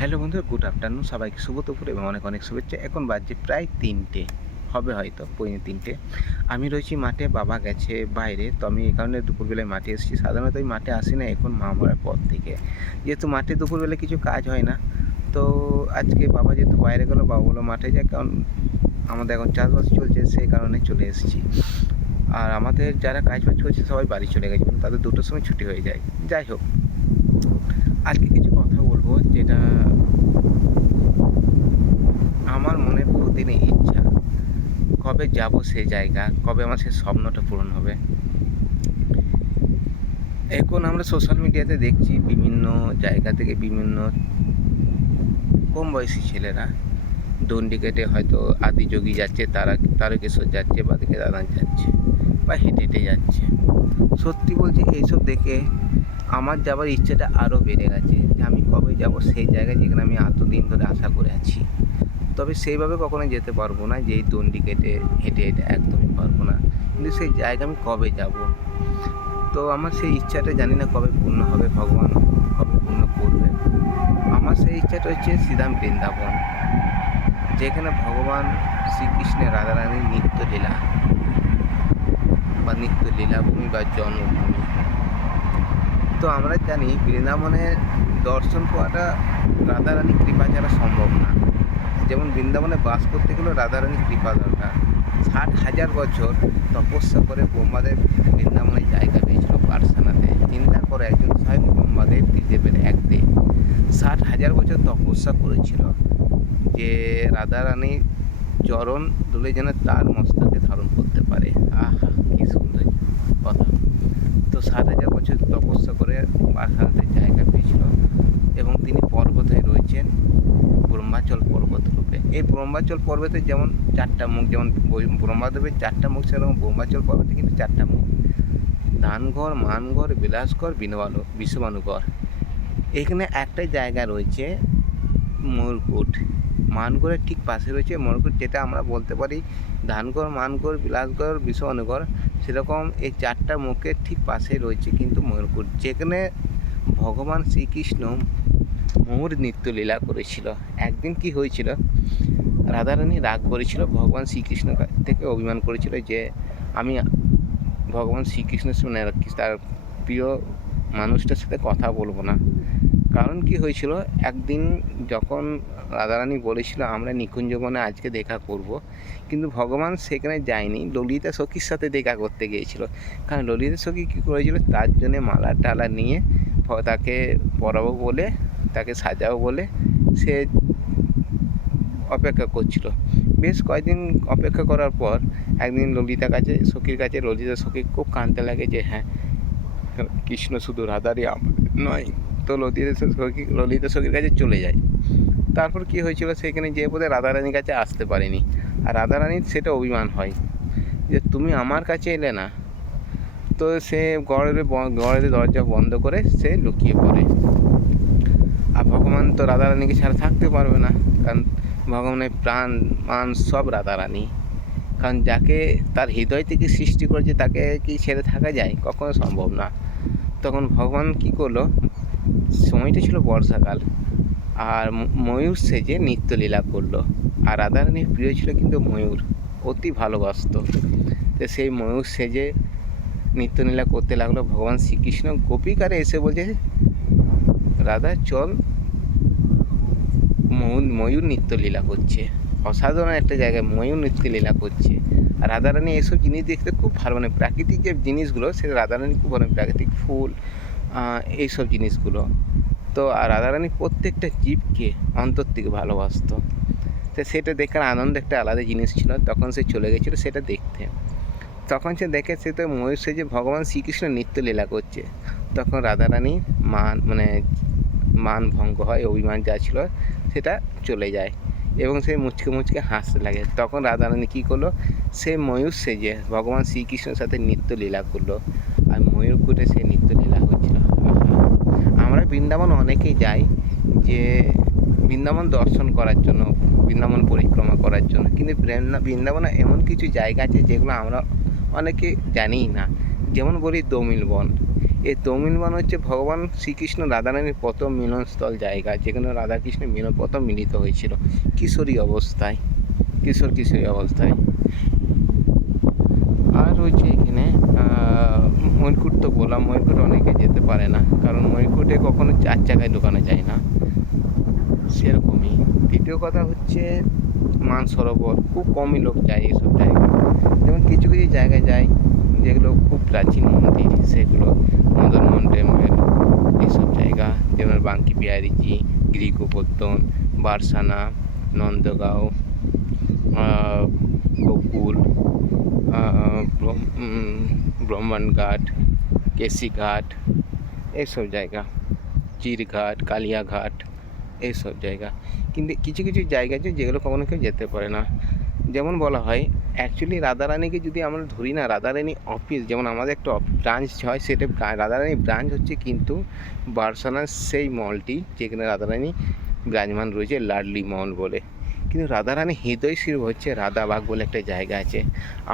Hello বন্ধুরা, good afternoon. সবাইকে শুভ দুপুর এবং অনেক অনেক শুভেচ্ছা। এখন বাজছে প্রায় তিনটে। হবে হয়তো, পৌনে তিনটে। আমি রয়েছি মাঠে, বাবা গেছে বাইরে, তো আমি এই কারণে দুপুরবেলায় মাঠে এসেছি। সাধারণত আমি মাঠে আসি না, এখন মা মরার পর থেকে। যেহেতু মাঠে দুপুরবেলা কিছু কাজ হয় না, তো আজকে বাবা যেহেতু বাইরে গেলো, বাবা বলো মাঠে যায় কারণ আমাদের এখন চাষবাস চলছে সেই কারণে চলে এসেছি। আর আমাদের যারা কাজ বাজ করছে, সবাই বাড়ি চলে গেছে তাদের দুটোর সময় ছুটি হয়ে যায়। যাই হোক, আজকে কিছু কথা বলব, যেটা আমার মনে বহুদিনের ইচ্ছা কবে যাব সেই জায়গা? কবে আমার সেই স্বপ্নটা পূরণ হবে? এখন আমরা সোশ্যাল মিডিয়াতে দেখছি বিভিন্ন জায়গা থেকে বিভিন্ন কম বয়সী ছেলেরা দণ্ডি কেটে হয়তো আদিযোগী যাচ্ছে, তারা তারকেশ্বর যাচ্ছে বা দিকে দাদান যাচ্ছে বা হেঁটে হেঁটে যাচ্ছে। সত্যি বলছি এইসব দেখে আমার যাবার ইচ্ছাটা আরও বেড়ে গেছে যে আমি কবে যাব সেই জায়গায় যেখানে আমি এতদিন ধরে আশা করে আছি। তবে সেইভাবে কখনো যেতে পারব না যে এই দণ্ডি কেটে হেঁটে হেঁটে একদমই পারব না। কিন্তু সেই জায়গা আমি কবে যাব? তো আমার সেই ইচ্ছাটা জানি না কবে পূর্ণ হবে, ভগবান কবে পূর্ণ করবে। আমার সেই ইচ্ছাটা হচ্ছে শ্রীধাম বৃন্দাবন, যেখানে ভগবান শ্রীকৃষ্ণের রাধারানীর নিত্য লীলা বা নিত্য লীলাভূমি বা জন্মভূমি। তো আমরা জানি বৃন্দাবনে দর্শন পাওয়াটা রাধারানীর কৃপা ছাড়া সম্ভব না। যেমন বৃন্দাবনে বাস করতে গেলেও রাধারানীর কৃপা দরকার। ষাট হাজার বছর তপস্যা করে ব্রহ্মাদেব বৃন্দাবনে জায়গা পেয়েছিল পাঠশালাতে। চিন্তা করে, একজন স্বয়ং ব্রহ্মাদেব ত্রিদেবের একদিন ষাট হাজার বছর তপস্যা করেছিল যে রাধারানীর চরণ দুলে যেন তার মস্তকে ধারণ করতে পারে। আহা, কি সুন্দর কথা। তো ষাট হাজার বছর তপস্যা করে পাঠশালাতে জায়গা পেয়েছিল এবং তিনি পর্বতে রয়েছেন। ব্রহ্মাচল পর্বত রূপে। এই ব্রহ্মাচল পর্বতে যেমন চারটা মুখ, যেমন ব্রহ্মাদেবের চারটা মুখ সেরকম ব্রহ্মাচল পর্বতে কিন্তু চারটা মুখ। ধানঘর, মানঘর, বিলাসঘর বিনবানু বিশ্ববানুঘর। এখানে একটা জায়গা রয়েছে ময়ূরকুট মানগড়ের ঠিক পাশে রয়েছে ময়ূরকুট যেটা আমরা বলতে পারি ধানগড় মানগড় বিলাসগড় বিশ্ববানুগড় সেরকম এই চারটা মুখের ঠিক পাশে রয়েছে কিন্তু ময়ূরকুট যেখানে ভগবান শ্রীকৃষ্ণ ময়ূর নৃত্য লীলা করেছিল। একদিন কি হয়েছিল? রাধারানী রাগ করেছিল, ভগবান শ্রীকৃষ্ণ থেকে অভিমান করেছিল যে, আমি ভগবান শ্রীকৃষ্ণের আর কি তার প্রিয় মানুষটার সাথে কথা বলব না। কারণ কি হয়েছিল, একদিন যখন রাধারানী বলেছিল, আমরা নিকুঞ্জবনে আজকে দেখা করব। কিন্তু ভগবান সেখানে যায়নি, ললিতা সখীর সাথে দেখা করতে গিয়েছিল। কারণ ললিতা সখী কী করেছিল, তার জন্যে মালা টালা নিয়ে তাকে পরাবো বলে তাকে সাজাও বলে সে অপেক্ষা করছিল। বেশ কয়েকদিন অপেক্ষা করার পর একদিন ললিতা কাছে, সখীর কাছে ললিতা সখী খুব কাঁদতে লাগে যে হ্যাঁ কৃষ্ণ শুধু রাধারই নয়। তো ললিতা সখী, ললিতা সখীর কাছে চলে যায়। তারপর কি হয়েছিল, সেখানে যে বোধহয় রাধারানীর কাছে আসতে পারেনি। আর রাধারানীর সেটা অভিমান হয় যে, তুমি আমার কাছে এলে না? তো সে ব- গড়ের দরজা বন্ধ করে সে লুকিয়ে পড়ে। আর ভগবান তো রাধারানীকে ছাড়া থাকতে পারবে না। কারণ ভগবানের প্রাণ, মান সব রাধারানী। কারণ যাকে তার হৃদয় থেকে সৃষ্টি করেছে, তাকে কি ছেড়ে থাকা যায়? কখনো সম্ভব না। তখন ভগবান কি করল? সময়টা ছিল বর্ষাকাল। আর ময়ূর সেজে নৃত্যলীলা করল। আর রাধারানীর প্রিয় ছিল কিন্তু ময়ূর। অতি ভালোবাসতো। তো সেই ময়ূর সেজে নৃত্যলীলা করতে লাগল। ভগবান শ্রীকৃষ্ণ গোপিকারে এসে বলছে, রাধা, চল ময়ূর নৃত্যলীলা করছে। অসাধারণ একটা জায়গায় ময়ূর নৃত্যলীলা করছে। আর রাধারানী এসব জিনিস দেখতে খুব ভালো মানে প্রাকৃতিক যে জিনিসগুলো সে রাধারানী খুব ভালো প্রাকৃতিক ফুল এইসব জিনিসগুলো। তো আর রাধারানী প্রত্যেকটা জীবকে অন্তর থেকে ভালোবাসতো। তো সেটা দেখার আনন্দ একটা আলাদা জিনিস ছিল, তখন সে চলে গেছিল সেটা দেখতে। তখন সে দেখে সে তো ময়ূর, সে যে ভগবান শ্রীকৃষ্ণ নৃত্যলীলা করছে। তখন রাধারানী মান মানে মান ভঙ্গ হয়, অভিমান যা ছিল সেটা চলে যায় এবং সে মুচকে মুচকে হাসতে লাগে। তখন রাধারানী কী করল? সে ময়ূর সেজে ভগবান শ্রীকৃষ্ণের সাথে নৃত্য লীলা করল। আর ময়ূরকুটে সে নৃত্য লীলা হয়েছিল আহা! আমরা বৃন্দাবন অনেকেই যাই যে বৃন্দাবন দর্শন করার জন্য, বৃন্দাবন পরিক্রমা করার জন্য। কিন্তু বৃন্দাবনে এমন কিছু জায়গা আছে যেগুলো আমরা অনেকে জানিই না। যেমন বলি দমিল বন এই তমিলবন হচ্ছে ভগবান শ্রীকৃষ্ণ রাধারানীর প্রথম মিলনস্থল জায়গা, যেখানে রাধাকৃষ্ণ মিলন প্রথম মিলিত হয়েছিল। কিশোরী অবস্থায়, কিশোর কিশোরী অবস্থায়। আর হচ্ছে এখানে ময়ূরকুট তো বললাম, ময়ূরকুট অনেকে যেতে পারে না, কারণ ময়ূরকুটে কখনো চার চাকায় দোকানে যায় না। সেরকমই। দ্বিতীয় কথা হচ্ছে মানসরোবর খুব কমই লোক যায় এইসব জায়গায়। যেমন কিছু কিছু জায়গায় যায়, যেগুলো খুব প্রাচীন মন্দির, সেগুলো। মদনমোহন টেম্পল এইসব জায়গা। যেমন বাঙ্কি বিহারিজি, গিরিগোবর্ধন, বারসানা, নন্দগাঁও গোকুল ব্রহ্মণঘাট কেসিঘাট এইসব জায়গা। চিরঘাট কালিয়াঘাট, এইসব জায়গা। কিন্তু কিছু কিছু জায়গা আছে যেগুলো কখনো কেউ যেতে পারে না। যেমন বলা হয় অ্যাকচুয়ালি রাধারানীকে যদি আমরা ধরি না, রাধারানী অফিস যেমন আমাদের একটা ব্রাঞ্চ হয়, সেটা রাধারানী ব্রাঞ্চ হচ্ছে কিন্তু বার্সানার সেই মলটি যেখানে রাধারানী বিরাজমান রয়েছে, লাডলি মল বলে। কিন্তু রাধারানী হৃদয় শিল্প হচ্ছে রাধাবাগ বলে একটা জায়গা আছে।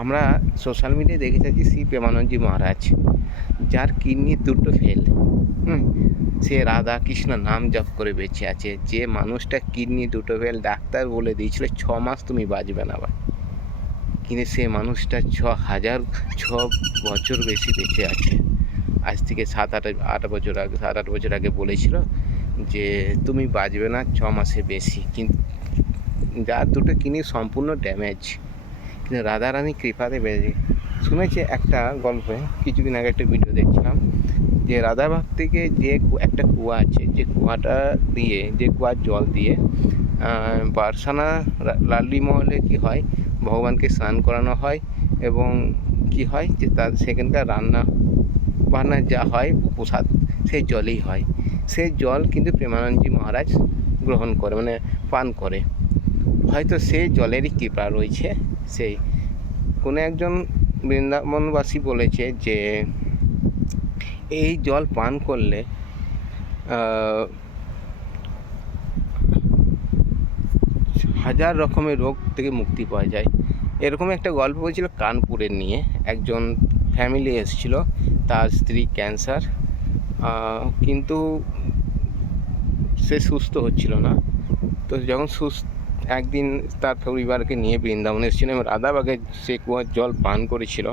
আমরা সোশ্যাল মিডিয়ায় দেখে থাকি শ্রী প্রেমানন্দজি মহারাজ, যার কিডনি দুটো ফেল হুম? সে রাধা কৃষ্ণ নাম জপ করে বেঁচে আছে। যে মানুষটা কিডনি দুটো ফেল ডাক্তার বলে দিয়েছিল, ছ মাস তুমি বাঁচবে না আবার কিন্তু সে মানুষটা ছ হাজার, ছ বছর বেশি বেঁচে আছে। আজ থেকে সাত আট আট বছর আগে, সাত আট বছর আগে বলেছিল যে, তুমি বাঁচবে না ছ মাসে বেশি। কিন্তু যার দুটো কিডনি সম্পূর্ণ ড্যামেজ কিন্তু রাধারানী কৃপাতে বেড়ে শুনেছি একটা গল্পে, কিছুদিন আগে একটা ভিডিও দেখছিলাম যে রাধাবাগ থেকে যে একটা কুয়া আছে, যে কুয়াটা দিয়ে, যে কুয়ার জল দিয়ে বারসানা রা- মহলে কি হয় ভগবানকে স্নান করানো হয় এবং কি হয় যে তার সেখানকার রান্না বান্না যা হয় প্রসাদ সেই জলেই হয়। সেই জল কিন্তু প্রেমানন্দজি মহারাজ গ্রহণ করে মানে পান করে। হয়তো সেই জলেরই কৃপা রয়েছে। সেই কোনো একজন বৃন্দাবনবাসী বলেছে যে, এই জল পান করলে হাজার রকমের রোগ থেকে মুক্তি পাওয়া যায়। এরকম একটা গল্প হয়েছিল কানপুরের নিয়ে। একজন ফ্যামিলি এসেছিল, তার স্ত্রী ক্যান্সার কিন্তু সে সুস্থ হচ্ছিল না। তো যখন সুস্থ একদিন তার পরিবারকে নিয়ে বৃন্দাবন এসেছিল এবং রাধাবাগে সে কুয়ার জল পান করেছিল।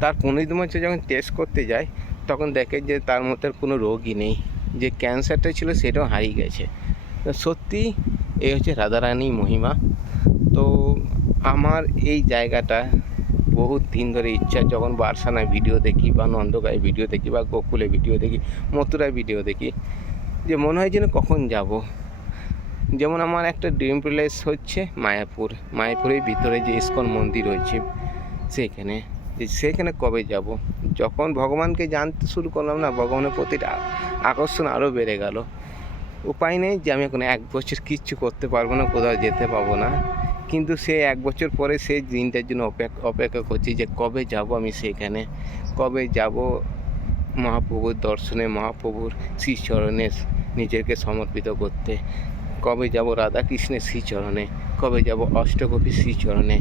তার পনেরো দিন হচ্ছে যখন টেস্ট করতে যায়, তখন দেখে যে তার মধ্যে কোনো রোগই নেই। যে ক্যান্সারটা ছিল সেটাও হারিয়ে গেছে। সত্যি এই হচ্ছে রাধারানী মহিমা। তো আমার এই জায়গাটা বহুত দিন ধরে ইচ্ছা, যখন বারসানায় ভিডিও দেখি বা নন্দগাঁয়ে ভিডিও দেখি বা গোকুলে ভিডিও দেখি, মথুরায় ভিডিও দেখি, যে মনে হয় যেন কখন যাব। যেমন আমার একটা ড্রিম প্লেস হচ্ছে মায়াপুর। মায়াপুরের ভিতরে যে ইস্কন মন্দির রয়েছে সেইখানে যে সেখানে কবে যাব? যখন ভগবানকে জানতে শুরু করলাম না, ভগবানের প্রতিটা আকর্ষণ আরও বেড়ে গেল। উপায় নেই যে আমি এখন এক বছর কিচ্ছু করতে পারব না, কোথাও যেতে পাবো না। কিন্তু সে এক বছর পরে সেই দিনটার জন্য অপেক্ষা অপেক্ষা করছি যে কবে যাব আমি সেখানে। কবে যাব মহাপ্রভুর দর্শনে, মহাপ্রভুর শ্রীচরণে নিজেকে সমর্পিত করতে। কবে যাব রাধাকৃষ্ণের শ্রীচরণে, কবে যাব অষ্টকোপীর শ্রীচরণে,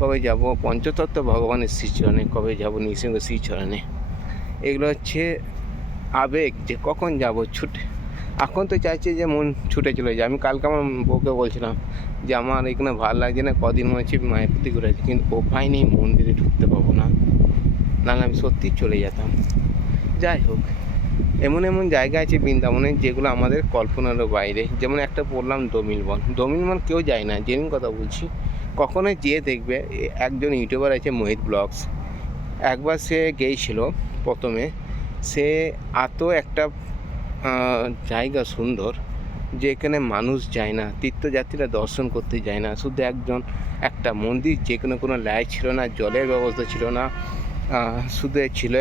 কবে যাব পঞ্চতত্ত্ব ভগবানের শ্রীচরণে, কবে যাব নৃসিংহ শ্রীচরণে। এগুলো হচ্ছে আবেগ যে কখন যাব ছুটে। এখন তো চাইছে যে মন ছুটে চলে যায়। আমি কালকে আমার বউকে বলছিলাম যে, আমার এখানে ভালো লাগছে না, কদিন মনে হচ্ছে প্রতি ঘুরে আছি কিন্তু উপায় নেই মন্দিরে ঢুকতে পাবো না। নাহলে আমি সত্যি চলে যেতাম। যাই হোক, এমন এমন জায়গা আছে বৃন্দাবনে যেগুলো আমাদের কল্পনারও বাইরে। যেমন একটা বললাম দমিলবন দমিলবন কেউ যায় না জেনুইন কথা বলছি। কখনো যেয়ে দেখবে একজন ইউটিউবার আছে মোহিত ব্লগস। একবার সে গিয়েছিল প্রথমে। সে এত একটা জায়গা সুন্দর যেখানে মানুষ যায় না, তীর্থযাত্রীরা দর্শন করতে যায় না। শুধু একজন, একটা মন্দির যেখানে কোনো লাইট ছিল না, জলের ব্যবস্থা ছিল না শুধু ছিল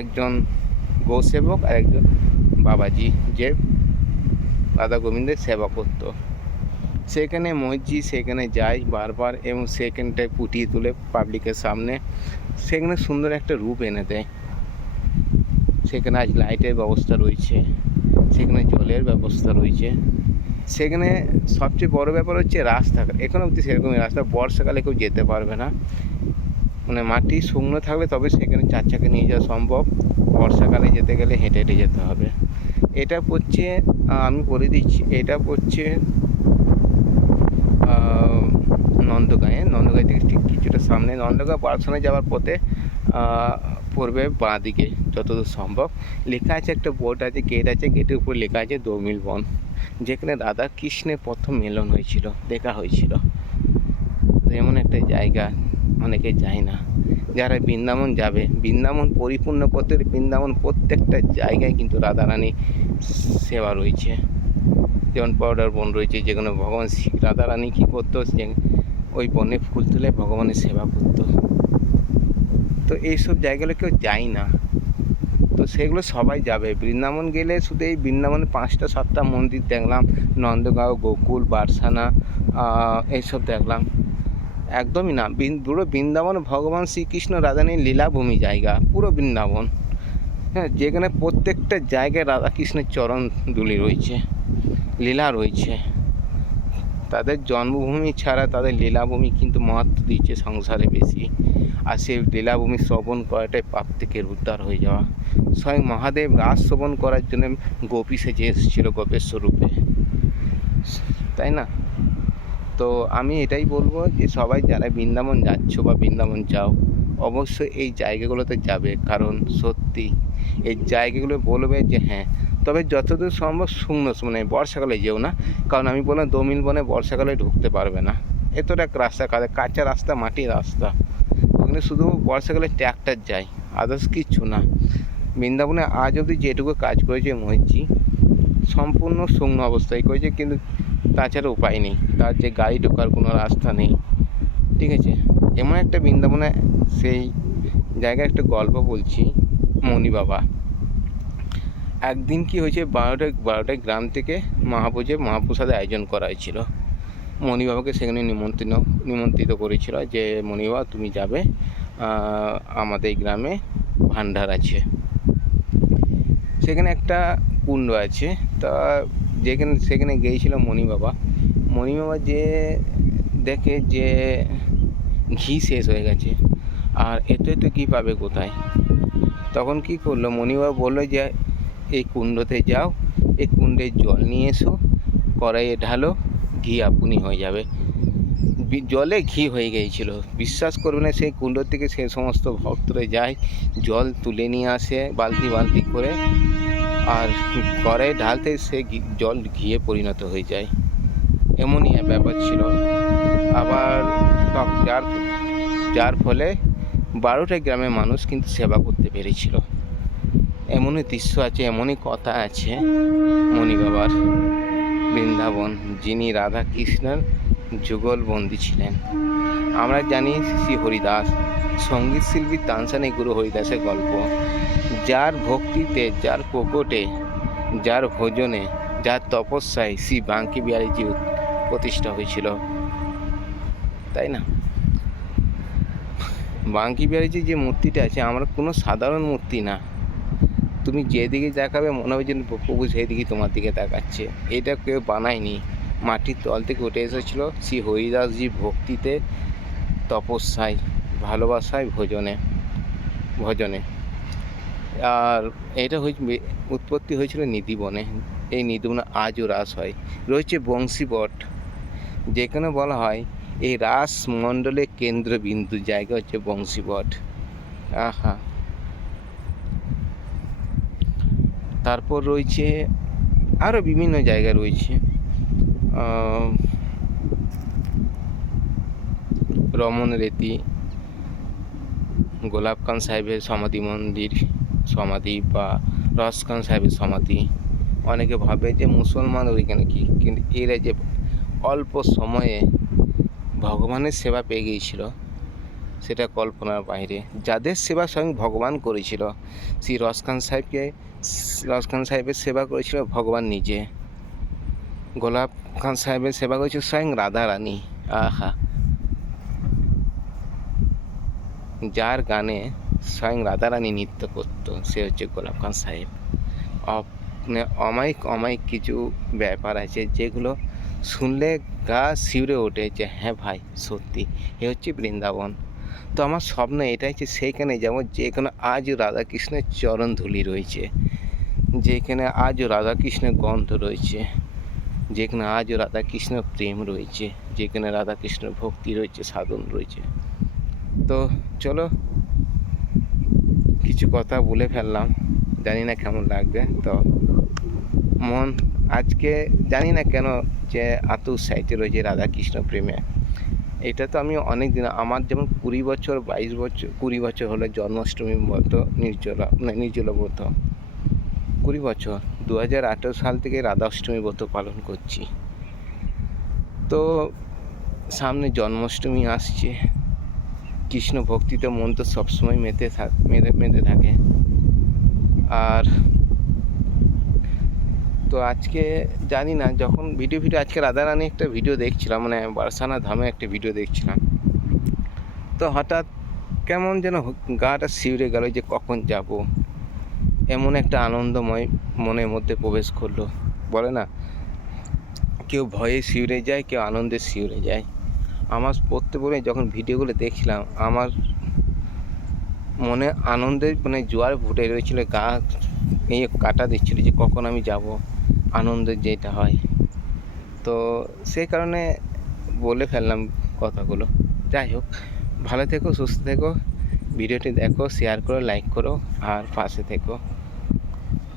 একজন গৌসেবক আর একজন বাবাজি, যে রাধা গোবিন্দের সেবা করতো। সেখানে মসজিদ, সেখানে যাই বারবার এবং সেখানটায় ফুটিয়ে তুলে পাবলিকের সামনে, সেখানে সুন্দর একটা রূপ এনে দেয়। সেখানে আজ লাইটের ব্যবস্থা রয়েছে, সেখানে জলের ব্যবস্থা রয়েছে। সেখানে সবচেয়ে বড় ব্যাপার হচ্ছে রাস্তা, এখন অবধি সেরকমই রাস্তা বর্ষাকালে কেউ যেতে পারবে না। মানে মাটি শুকনো থাকলে তবে সেখানে চার চাকা নিয়ে যাওয়া সম্ভব, বর্ষাকালে যেতে গেলে হেঁটে হেঁটে যেতে হবে। এটা পড়ছে আমি বলে দিচ্ছি, এটা পড়ছে নন্দগাঁয়ে নন্দগাঁ থেকে ঠিক কিছুটা সামনে। নন্দগাঁ পার্সোনাল যাওয়ার পথে পড়বে বাঁ দিকে, যতদূর সম্ভব। লেখা আছে একটা বোর্ড আছে গেট আছে গেটের উপর লেখা আছে, দৌমিল বন যেখানে রাধা কৃষ্ণের প্রথম মিলন হয়েছিল, দেখা হয়েছিল। তো এমন একটা জায়গা, অনেকে যায় না। যারা বৃন্দাবন যাবে, বৃন্দাবন পরিপূর্ণ পথের বৃন্দাবন প্রত্যেকটা জায়গায় কিন্তু রাধারানী সেবা রয়েছে। যেমন পাউডার বন রয়েছে, যেখানে ভগবান রাধারানী কী করতো ওই বনে ফুল তুলে ভগবানের সেবা করতো। তো এইসব জায়গাগুলো কেউ যায় না। তো সেগুলো সবাই যাবে। বৃন্দাবন গেলে শুধু এই বৃন্দাবনে পাঁচটা, সাতটা মন্দির দেখলাম। নন্দগাঁও, গোকুল, বারসানা এইসব দেখলাম। একদমই না। পুরো বৃন্দাবন ভগবান শ্রীকৃষ্ণ রাধানীর লীলাভূমি জায়গা। পুরো বৃন্দাবন। হ্যাঁ যেখানে প্রত্যেকটা জায়গায় রাধাকৃষ্ণের চরণ দুলি রয়েছে। লীলা রয়েছে। তাদের জন্মভূমি ছাড়া তাদের লীলাভূমি কিন্তু মাহাত্ম দিচ্ছে সংসারে বেশি। আর সেই লীলাভূমি শ্রবণ করাটাই পাপ থেকে উদ্ধার হয়ে যাওয়া। স্বয়ং মহাদেব রাস শ্রবণ করার জন্য গোপী সেজে এসেছিল গোপেশ্বর রূপে তাই না? তো আমি এটাই বলব যে সবাই যারা বৃন্দাবন যাচ্ছ বা বৃন্দাবন যাও, অবশ্যই এই জায়গাগুলোতে যাবে। কারণ সত্যি এই জায়গাগুলো বলবে যে হ্যাঁ তবে যতদূর সম্ভব শুকনো মানে বর্ষাকালে যেও না, কারণ আমি বললাম দমিল বনে বর্ষাকালে ঢুকতে পারবে না। এতটা এক রাস্তা, কাঁচা রাস্তা মাটির রাস্তা। ওখানে শুধু বর্ষাকালে ট্র্যাক্টর যায় আদার্স কিচ্ছু না। বৃন্দাবনে আজ অবধি যেটুকু কাজ করেছে মহিষজি সম্পূর্ণ শুকনো অবস্থায় করেছে, কিন্তু তাছাড়া উপায় নেই। তার যে গাড়ি ঢোকার কোনো রাস্তা নেই। ঠিক আছে? এমন একটা বৃন্দাবনে সেই জায়গায় একটা গল্প বলছি, মণি বাবা। একদিন কি হয়েছে বারোটা বারোটায় গ্রাম থেকে মহাপুজে, মহাপ্রসাদের আয়োজন করা হয়েছিল। মণি বাবাকে সেখানে নিমন্ত্রণ নিমন্ত্রিত করেছিল যে মণি বাবা তুমি যাবে আমাদের গ্রামে ভান্ডার আছে। সেখানে একটা কুণ্ড আছে, তা যেখানে, সেখানে গিয়েছিল মণি বাবা মণি বাবা যে দেখে যে ঘি শেষ হয়ে গেছে, আর এত এত ঘি পাবে কোথায়? তখন কি করল? মণিবাবা বলল যে এই কুণ্ডতে যাও, এই কুণ্ডের জল নিয়ে এসো, কড়াইয়ে ঢালো, ঘি আপনি হয়ে যাবে। জলে ঘি হয়ে গিয়েছিল। বিশ্বাস করবে না, সেই কুণ্ড থেকে সে সমস্ত ভক্তরা যায়, জল তুলে নিয়ে আসে বালতি বালতি করে, আর কড়াইয়ে ঢালতে সে জল ঘিয়ে পরিণত হয়ে যায়। এমনই ব্যাপার ছিল। আবার যার যার ফলে বারোটা গ্রামের মানুষ কিন্তু সেবা করতে পেরেছিল। এমনই দৃশ্য আছে, এমনই কথা আছে মণি বাবার বৃন্দাবন, যিনি রাধা কৃষ্ণের যুগলবন্দী ছিলেন। আমরা জানি শ্রী হরিদাস, সংগীত শিল্পী তানসানি গুরু হরিদাসের গল্প। যার ভক্তিতে, যার প্রকটে যার ভোজনে, যার তপস্যায় শ্রী বাঙ্কি বিহারীজি প্রতিষ্ঠা হয়েছিল। তাই না? বাঙ্কি বিহারীজি যে মূর্তিটা আছে, আমার কোনো সাধারণ মূর্তি না। তুমি যেদিকে তাকাবে মনে হবে যেন প্রভু সেদিকে তোমার দিকে তাকাচ্ছে। এটা কেউ বানায়নি। মাটির তল থেকে উঠে এসেছিল শ্রী হরিদাসজি ভক্তিতে, তপস্যায়, ভালোবাসায়, ভোজনে, ভজনে। আর এটা হয়েছে, উৎপত্তি হয়েছিল নিধিবনে এই নিধিবনে আজও রাস হয়। রয়েছে বংশীবট। যেখানে বলা হয়, এই রাস মণ্ডলের কেন্দ্রবিন্দু জায়গা হচ্ছে বংশীবট। আহা! তারপর রয়েছে আরও বিভিন্ন জায়গা রয়েছে। রমন রেতি, গোলাপ খান সাহেবের সমাধি মন্দির, সমাধি বা রস খান সাহেবের সমাধি। অনেকে ভাবে যে মুসলমান ওইখানে কি? কিন্তু এরা যে অল্প সময়ে ভগবানের সেবা পেয়ে গিয়েছিল সেটা কল্পনার বাইরে। যাদের সেবা স্বয়ং ভগবান করেছিল শ্রী রস খান সাহেবকে রস খান সাহেবের সেবা করেছিল ভগবান নিজে। গোলাপ খান সাহেবের সেবা করেছিল স্বয়ং রাধা রানী আহা! যার গানে স্বয়ং রাধা রানী নৃত্য করতো, সে হচ্ছে গোলাপ খান সাহেব। অমায়িক অমায়িক কিছু ব্যাপার আছে যেগুলো শুনলে গা শিউরে ওঠে যে হ্যাঁ ভাই, সত্যি, এ হচ্ছে বৃন্দাবন। তো আমার স্বপ্ন এটাই যে সেইখানে যেমন যেখানে আজ রাধাকৃষ্ণের চরণ ধুলি রয়েছে। যেখানে আজ রাধাকৃষ্ণের গন্ধ রয়েছে। যেখানে আজ রাধাকৃষ্ণের প্রেম রয়েছে। যেখানে রাধাকৃষ্ণের ভক্তি রয়েছে, সাধন রয়েছে। তো চলো, কিছু কথা বলে ফেললাম। জানি না কেমন লাগবে। তো মন আজকে জানি না কেন যে এত উৎসাহিত রয়েছে রাধাকৃষ্ণ প্রেমে। এটা তো আমি অনেক দিন, আমার যেমন কুড়ি বছর, বাইশ বছর, কুড়ি বছর হলো জন্মাষ্টমী ব্রত, নির্জলা মানে নির্জলা ব্রত। কুড়ি বছর দু হাজার আঠেরো সাল থেকে রাধাষ্টমী ব্রত পালন করছি। তো সামনে জন্মাষ্টমী আসছে, কৃষ্ণ ভক্তিতে মন তো সবসময় মেতে থাক মেতে মেতে থাকে। আর তো আজকে জানি না, যখন ভিডিও ভিডিও, আজকে রাধারানী একটা ভিডিও দেখছিলাম মানে বারসানা ধামে একটা ভিডিও দেখছিলাম। তো হঠাৎ কেমন যেন গাটা শিউরে গেল, যে কখন যাব? এমন একটা আনন্দময় মনের মধ্যে প্রবেশ করল। বলে না, কেউ ভয়ে শিউরে যায়, কেউ আনন্দে শিউরে যায়। আমার পড়তে পড়ে যখন ভিডিওগুলো দেখছিলাম, আমার মনে আনন্দের মানে জোয়ার ফুটে রয়েছিল, গা এই কাটা দিচ্ছিল যে কখন আমি যাব। আনন্দের যেটা হয়। তো সেই কারণে বলে ফেললাম কথাগুলো। যাই হোক, ভালো থেকো, সুস্থ থেকো। ভিডিওটি দেখো শেয়ার করো লাইক করো, আর পাশে থেকো।